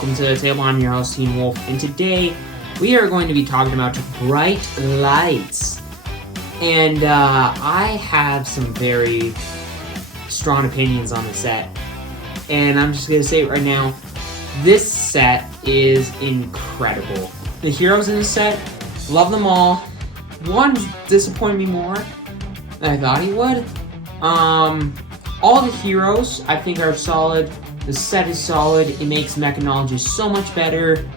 welcome to the table. I'm your host, Teen Wolf, and today we are going to be talking about bright lights. And I have some very strong opinions on the set, and I'm just going to say it right now. This set is incredible. The heroes in this set, love them all. One disappointed me more than I thought he would. All the heroes, I think, are solid. The set is solid. It makes mechanologists so much better.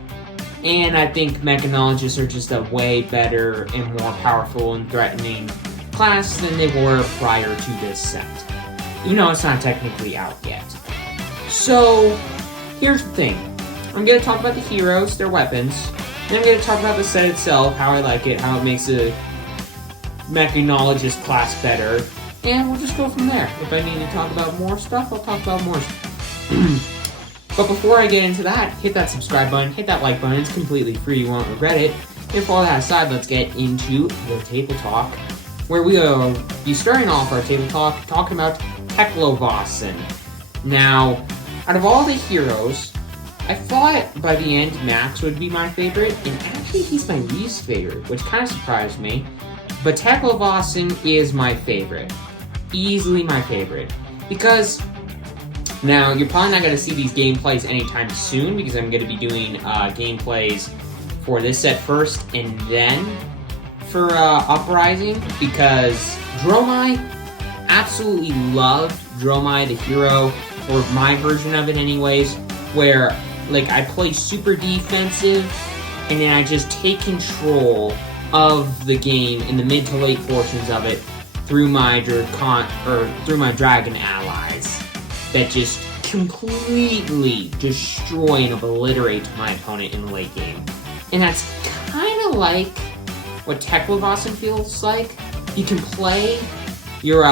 And I think mechanologists are just a way better and more powerful and threatening class than they were prior to this set. Even though it's not technically out yet. So, here's the thing. I'm going to talk about the heroes, their weapons. Then I'm going to talk about the set itself, how I like it, how it makes a mechanologist class better. And we'll just go from there. If I need to talk about more stuff, I'll talk about more stuff. But before I get into that, hit that subscribe button, hit that like button. It's completely free. You won't regret it. And for all that aside, let's get into the table talk, where we will be starting off our table talk talking about Teklovasen. Now, out of all the heroes, I thought by the end Max would be my favorite, and actually he's my least favorite, which kind of surprised me. But Teklovasen is my favorite. Easily my favorite. Because, now, you're probably not going to see these gameplays anytime soon, because I'm going to be doing gameplays for this set first, and then for Uprising, because Dromai, absolutely love Dromai the hero, or my version of it anyways, where, like, I play super defensive, and then I just take control of the game in the mid to late portions of it through my dragon allies that just completely destroy and obliterate my opponent in the late game. And that's kind of like what Teklovasen feels like. You can play your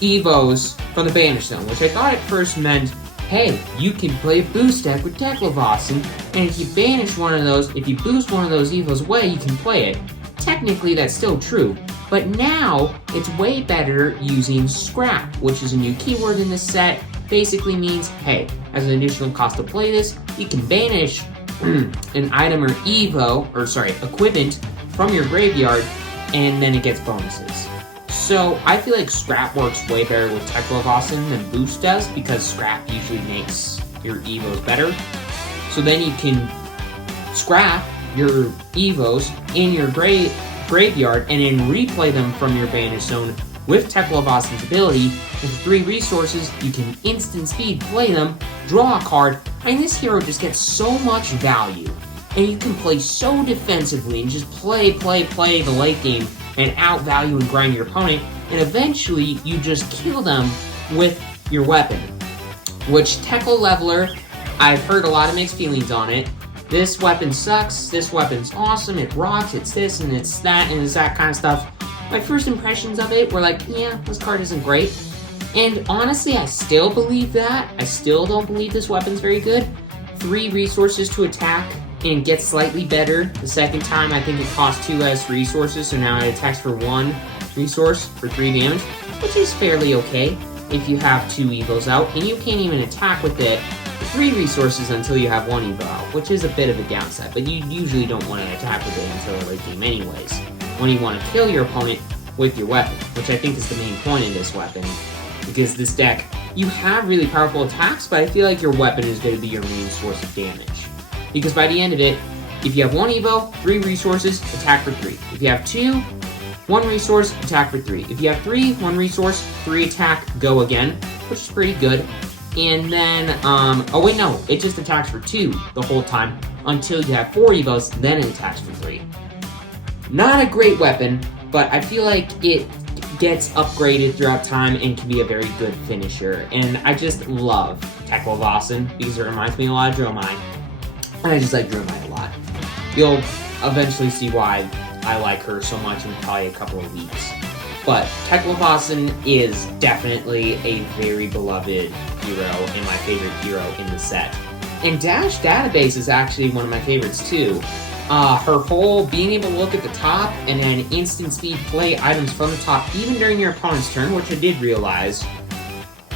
Evos from the Banish Zone, which I thought at first meant, hey, you can play a boost deck with Teklovasen, and if you banish one of those, if you boost one of those Evos away, you can play it. Technically, that's still true, but now it's way better using Scrap, which is a new keyword in this set. Basically means, hey, as an additional cost to play this, you can banish an item or equipment from your graveyard, and then it gets bonuses. So, I feel like Scrap works way better with Teklovasen than Boost does, because Scrap usually makes your Evos better. So then you can scrap your Evos in your graveyard and then replay them from your Banish Zone with Teklovasen's ability. With 3 resources, you can instant speed play them, draw a card. I mean, this hero just gets so much value. And you can play so defensively and just play the late game and outvalue and grind your opponent, and eventually you just kill them with your weapon. Which Teklo Leveler, I've heard a lot of mixed feelings on it. This weapon sucks, this weapon's awesome, it rocks, it's this and it's that and it's that kind of stuff. My first impressions of it were like, yeah, this card isn't great. And honestly, I still believe that. I still don't believe this weapon's very good. 3 resources to attack, and it gets slightly better. The second time, I think it costs 2 less resources, so now it attacks for 1 resource for 3 damage, which is fairly okay if you have 2 Evos out, and you can't even attack with it for 3 resources until you have 1 Evo out, which is a bit of a downside, but you usually don't want to attack with it until the late game anyways, when you want to kill your opponent with your weapon, which I think is the main point in this weapon, because this deck, you have really powerful attacks, but I feel like your weapon is going to be your main source of damage. Because by the end of it, if you have 1 Evo, 3 resources, attack for 3. If you have 2, 1 resource, attack for 3. If you have 3, 1 resource, 3 attack, go again, which is pretty good. And then, it just attacks for 2 the whole time until you have 4 Evos, then it attacks for 3. Not a great weapon, but I feel like it gets upgraded throughout time and can be a very good finisher. And I just love Teklovasen because it reminds me a lot of Dromai. And I just like Dromai a lot. You'll eventually see why I like her so much in probably a couple of weeks. But Teklovasen is definitely a very beloved hero and my favorite hero in the set. And Dash Database is actually one of my favorites too. Her whole being able to look at the top and then instant speed play items from the top even during your opponent's turn, which I did realize,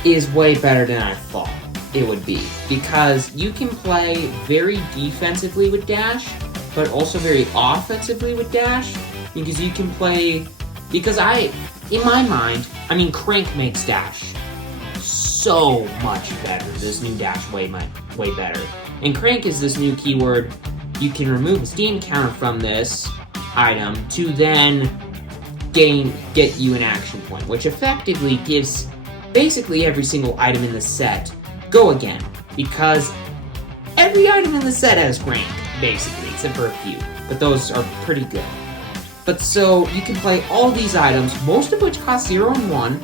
is way better than I thought. it would be, because you can play very defensively with dash, but also very offensively with dash, because you can play, in my mind, Crank makes dash so much better. This new dash way better. And Crank is this new keyword. You can remove a steam counter from this item to then get you an action point, which effectively gives basically every single item in the set go again, because every item in the set has Crank, basically, except for a few, but those are pretty good. But so, you can play all these items, most of which cost 0 and 1,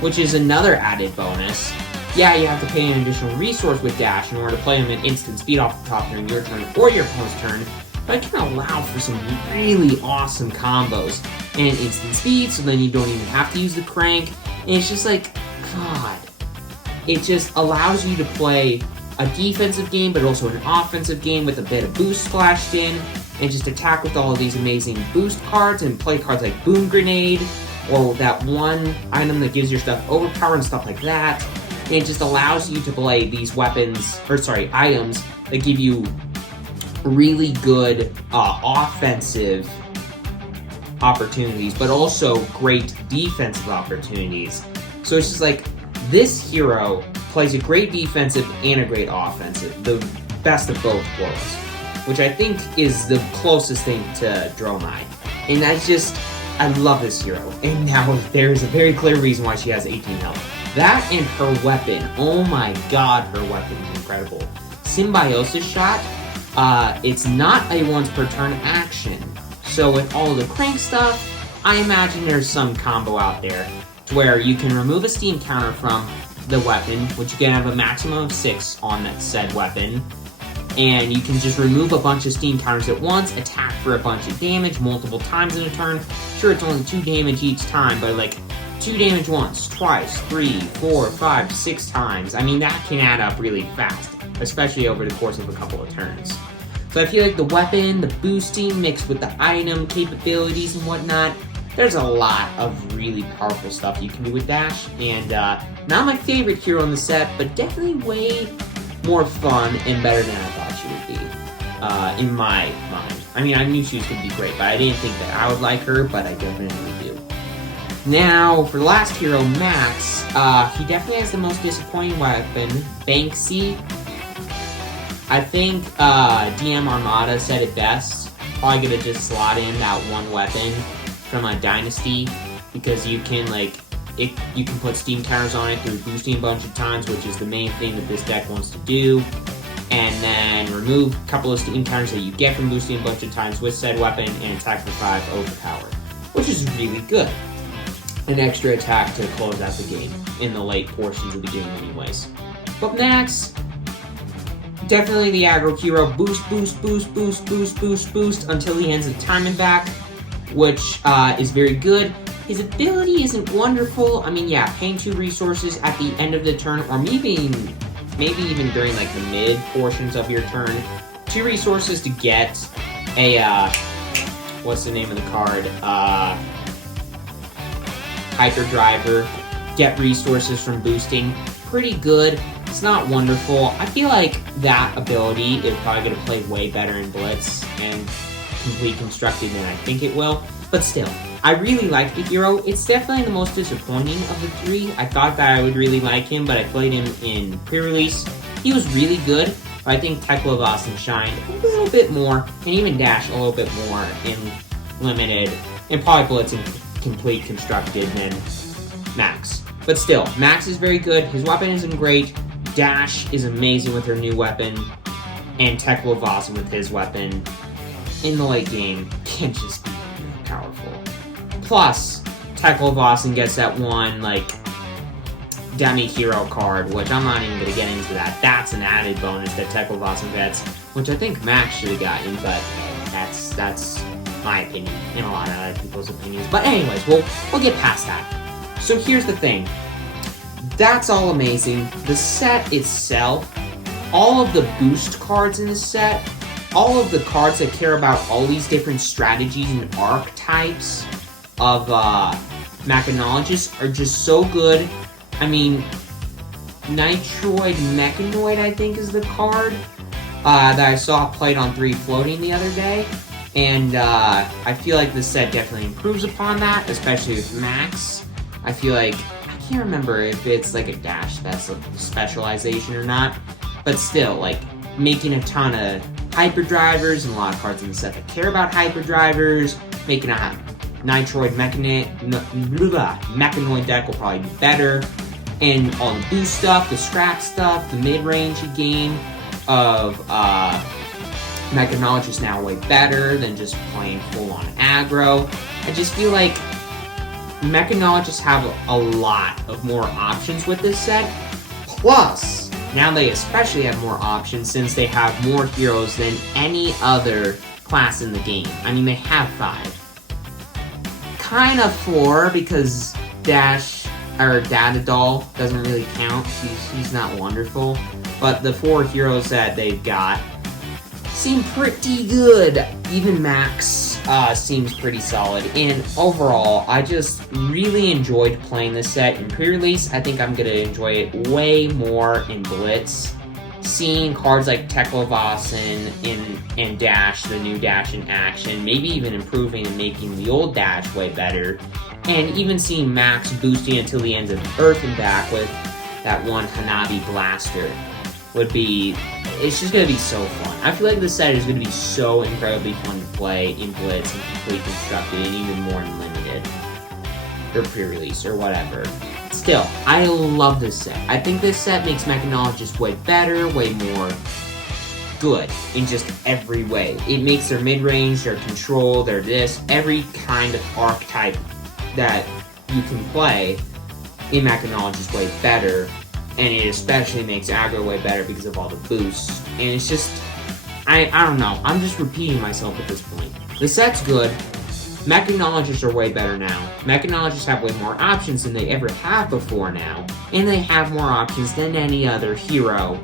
which is another added bonus. Yeah, you have to pay an additional resource with dash in order to play them at instant speed off the top during your turn or your opponent's turn, but it can allow for some really awesome combos and instant speed, so then you don't even have to use the Crank, and it's just like, God. It just allows you to play a defensive game, but also an offensive game with a bit of boost splashed in, and just attack with all of these amazing boost cards, and play cards like Boom Grenade, or that one item that gives your stuff overpower and stuff like that. And it just allows you to play these items that give you really good offensive opportunities, but also great defensive opportunities. So it's just like, this hero plays a great defensive and a great offensive, the best of both worlds, which I think is the closest thing to Dromai. And that's just, I love this hero. And now there's a very clear reason why she has 18 health. That and her weapon, oh my god, her weapon is incredible. Symbiosis Shot, it's not a once per turn action. So with all the Crank stuff, I imagine there's some combo out there to where you can remove a steam counter from the weapon, which you can have a maximum of 6 on that said weapon, and you can just remove a bunch of steam counters at once, attack for a bunch of damage multiple times in a turn. Sure, it's only 2 damage each time, but like 2 damage once, twice, 3, 4, 5, 6 times. I mean, that can add up really fast, especially over the course of a couple of turns. So I feel like the weapon, the boosting, mixed with the item capabilities and whatnot, there's a lot of really powerful stuff you can do with dash, and not my favorite hero in the set, but definitely way more fun and better than I thought she would be, in my mind. I mean, I knew she was going to be great, but I didn't think that I would like her, but I definitely do. Now, for the last hero, Max, he definitely has the most disappointing weapon, Banksy. I think DM Armada said it best. Probably gonna just slot in that one weapon from a Dynasty, because you can you can put steam counters on it through boosting a bunch of times, which is the main thing that this deck wants to do, and then remove a couple of steam counters that you get from boosting a bunch of times with said weapon, and attack for 5 overpower, which is really good. An extra attack to close out the game in the late portions of the game anyways. But Max, definitely the aggro hero. Boost, boost, boost, boost, boost, boost, boost until he ends the timing back, which is very good. His ability isn't wonderful. I mean, yeah, paying 2 resources at the end of the turn, or maybe even during like the mid portions of your turn. 2 resources to get a what's the name of the card? Hyperdriver. Get resources from boosting. Pretty good. It's not wonderful. I feel like that ability is probably going to play way better in Blitz and Complete Constructed than I think it will. But still, I really like the hero. It's definitely the most disappointing of the 3. I thought that I would really like him, but I played him in pre-release. He was really good, but I think Tekla shined a little bit more, and even Dash a little bit more in Limited, and probably Blitz and Complete Constructed than Max. But still, Max is very good. His weapon isn't great. Dash is amazing with her new weapon, and Tekla with his weapon in the late game can just be really powerful. Plus, Tekla gets that one, Demi Hero card, which I'm not even going to get into that. That's an added bonus that Tekla gets, which I think Max should have gotten, but that's my opinion, and a lot of other people's opinions. But anyways, we'll get past that. So here's the thing. That's all amazing. The set itself, all of the boost cards in the set, all of the cards that care about all these different strategies and archetypes of Mechanologists are just so good. I mean, Nitroid Mechanoid, I think is the card, that I saw played on 3 floating the other day. And I feel like this set definitely improves upon that, especially with Max. I feel like, I can't remember if it's like a dash specialization or not, but still, like, making a ton of hyperdrivers and a lot of cards in the set that care about hyperdrivers, making a Nitroid Mechanoid deck will probably be better. And all the boost stuff, the scrap stuff, the mid-range game of Mechanology is now way better than just playing full-on aggro. I just feel like Mechanologists have a lot of more options with this set. Plus, now they especially have more options since they have more heroes than any other class in the game. I mean, they have 5. Kind of 4 because Data Doll doesn't really count. He's not wonderful. But the 4 heroes that they've got seem pretty good. Even Max seems pretty solid. And overall, I just really enjoyed playing this set in pre-release. I think I'm going to enjoy it way more in Blitz. Seeing cards like Teklevossen and Dash, the new Dash in action, maybe even improving and making the old Dash way better. And even seeing Max boosting until the end of Earth and back with that one Hanabi Blaster would be... It's just going to be so fun. I feel like this set is going to be so incredibly fun to play in Blitz and complete constructed and even more in Limited. Or pre-release or whatever. Still, I love this set. I think this set makes Mechanologist way better, way more good in just every way. It makes their mid-range, their control, their every kind of archetype that you can play in Mechanologist way better, and it especially makes aggro way better because of all the boosts. And it's just, I don't know, I'm just repeating myself at this point. The set's good. Mechanologists are way better now. Mechanologists have way more options than they ever have before now, and they have more options than any other hero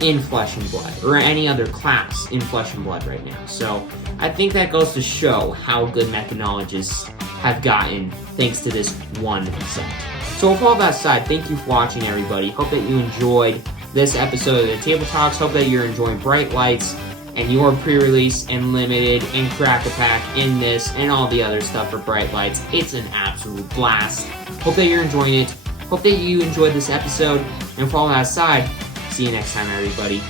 in Flesh and Blood, or any other class in Flesh and Blood right now. So, I think that goes to show how good Mechanologists have gotten thanks to this one set. So with all that said, thank you for watching, everybody. Hope that you enjoyed this episode of the Table Talks. Hope that you're enjoying Bright Lights and your pre-release and limited and Crack-a-Pack in this and all the other stuff for Bright Lights. It's an absolute blast. Hope that you're enjoying it. Hope that you enjoyed this episode. And for all that aside, see you next time, everybody.